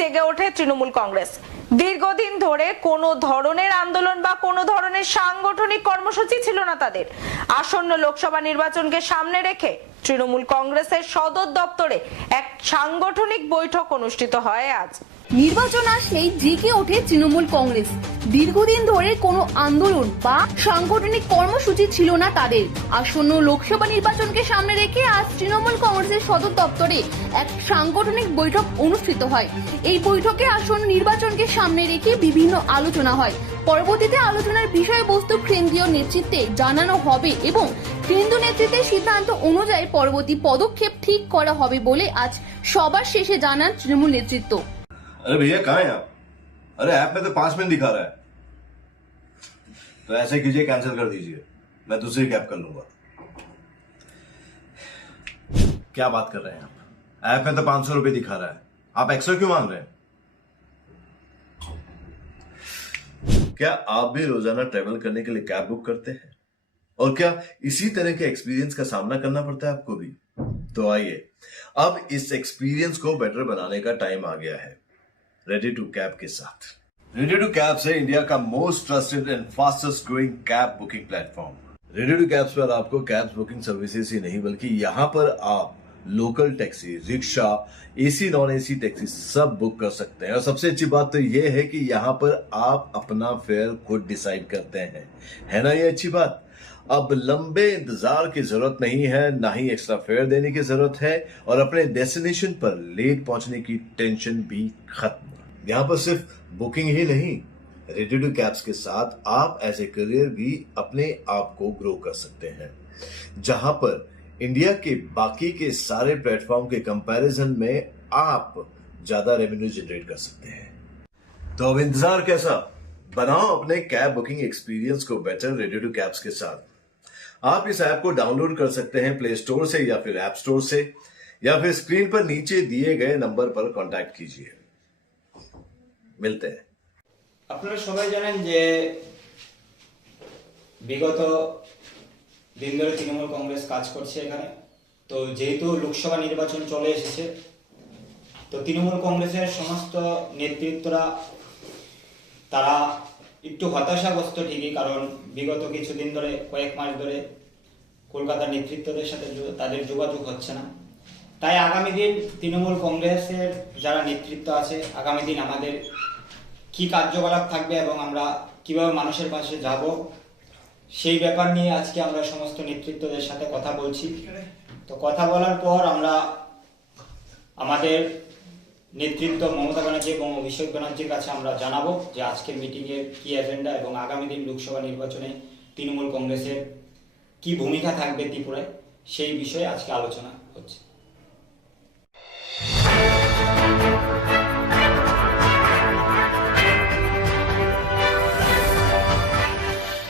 জেগে ওঠে তৃণমূল কংগ্রেস। দীর্ঘদিন ধরে কোনো ধরনের আন্দোলন বা কোনো ধরনের সাংগঠনিক কর্মসূচি ছিল না তাদের। আসন্ন লোকসভা নির্বাচনকে সামনে রেখে তৃণমূল কংগ্রেসের সদর দপ্তরে এক সাংগঠনিক বৈঠক অনুষ্ঠিত হয় আজ। নির্বাচন আসলেই জেগে ওঠে তৃণমূল কংগ্রেস। দীর্ঘদিন ধরে কোনো আন্দোলন বা সাংগঠনিক কর্মসূচি ছিল না তাদের। আসন্ন লোকসভা নির্বাচনকে সামনে রেখে আজ তৃণমূল কংগ্রেসের সদর দপ্তরে এক সাংগঠনিক বৈঠক অনুষ্ঠিত হয়। এই বৈঠকে আসন্ন নির্বাচনকে সামনে রেখে বিভিন্ন আলোচনা হয়। পরবর্তীতে আলোচনার বিষয়বস্তু কেন্দ্রীয় নেতৃত্বে জানানো হবে এবং কেন্দ্রীয় নেতৃত্বের সিদ্ধান্ত অনুযায়ী পরবর্তী পদক্ষেপ ঠিক করা হবে বলে আজ সবার শেষে জানান তৃণমূল নেতৃত্ব। अरे भैया कहाँ हैं आप? अरे ऐप में तो 5 मिनट दिखा रहा है। तो ऐसे कीजिए, कैंसिल कर दीजिए, मैं दूसरी कैब कर लूंगा। क्या बात कर रहे हैं आप? ऐप में तो 500 रुपए दिखा रहा है, आप एक्स्ट्रा क्यों मांग रहे हैं? क्या आप भी रोजाना ट्रेवल करने के लिए कैब बुक करते हैं? और क्या इसी तरह के एक्सपीरियंस का सामना करना पड़ता है आपको भी? तो आइए, अब इस एक्सपीरियंस को बेटर बनाने का टाइम आ गया है रेडी टू कैब के साथ। रेडी टू कैब से इंडिया का most trusted and fastest growing cab booking platform. Ready to cabs पर आपको कैब्स बुकिंग सर्विसेज ही नहीं बल्कि यहाँ पर आप local taxi, rickshaw, AC non AC taxi सब बुक कर सकते हैं। और सबसे अच्छी बात तो ये है कि यहाँ पर आप अपना फेयर खुद डिसाइड करते हैं। है ना ये अच्छी बात? अब लंबे इंतजार की जरूरत नहीं है, ना ही एक्स्ट्रा फेयर देने की जरूरत है, और अपने डेस्टिनेशन पर लेट पहुंचने की टेंशन भी खत्म। यहाँ पर सिर्फ बुकिंग ही नहीं, रेडी टू कैब्स के साथ आप एज ए करियर भी अपने आप को ग्रो कर सकते हैं, जहां पर इंडिया के बाकी के सारे प्लेटफॉर्म के कंपैरिजन में आप ज्यादा रेवेन्यू जनरेट कर सकते हैं। तो अब इंतजार कैसा? बनाओ अपने कैब बुकिंग एक्सपीरियंस को बेटर रेडी टू कैब्स के साथ। आप इस ऐप को डाउनलोड कर सकते हैं प्ले स्टोर से या फिर ऐप स्टोर से, या फिर स्क्रीन पर नीचे दिए गए नंबर पर कांटेक्ट कीजिए। मिलते हैं। আপনারা সবাই জানেন যে বিগত দিন ধরে তৃণমূল কংগ্রেস কাজ করছে এখানে। তো যেহেতু লোকসভা নির্বাচন চলে এসেছে, তো তৃণমূল কংগ্রেসের সমস্ত নেতৃত্বরা তারা একটু হতাশাগ্রস্ত ঠিকই, কারণ বিগত কিছুদিন ধরে কয়েক মাস ধরে কলকাতার নেতৃত্বদের সাথে তাদের যোগাযোগ হচ্ছে না। তাই আগামী দিন তৃণমূল কংগ্রেসের যারা নেতৃত্ব আছে, আগামী দিন আমাদের কি কার্যকলাপ থাকবে এবং আমরা কিভাবে মানুষের পাশে যাব, সেই ব্যাপার নিয়ে আজকে আমরা সমস্ত নেতৃত্বদের সাথে কথা বলছি। তো কথা বলার পর আমরা আমাদের নেতৃত্ব মমতা ব্যানার্জি এবং অভিষেক ব্যানার্জির কাছে আমরা জানাবো যে আজকের মিটিংয়ের কি এজেন্ডা এবং আগামী দিন লোকসভা নির্বাচনে তৃণমূল কংগ্রেসের কি ভূমিকা থাকবে ত্রিপুরায়, সেই বিষয়ে আজকে আলোচনা হচ্ছে।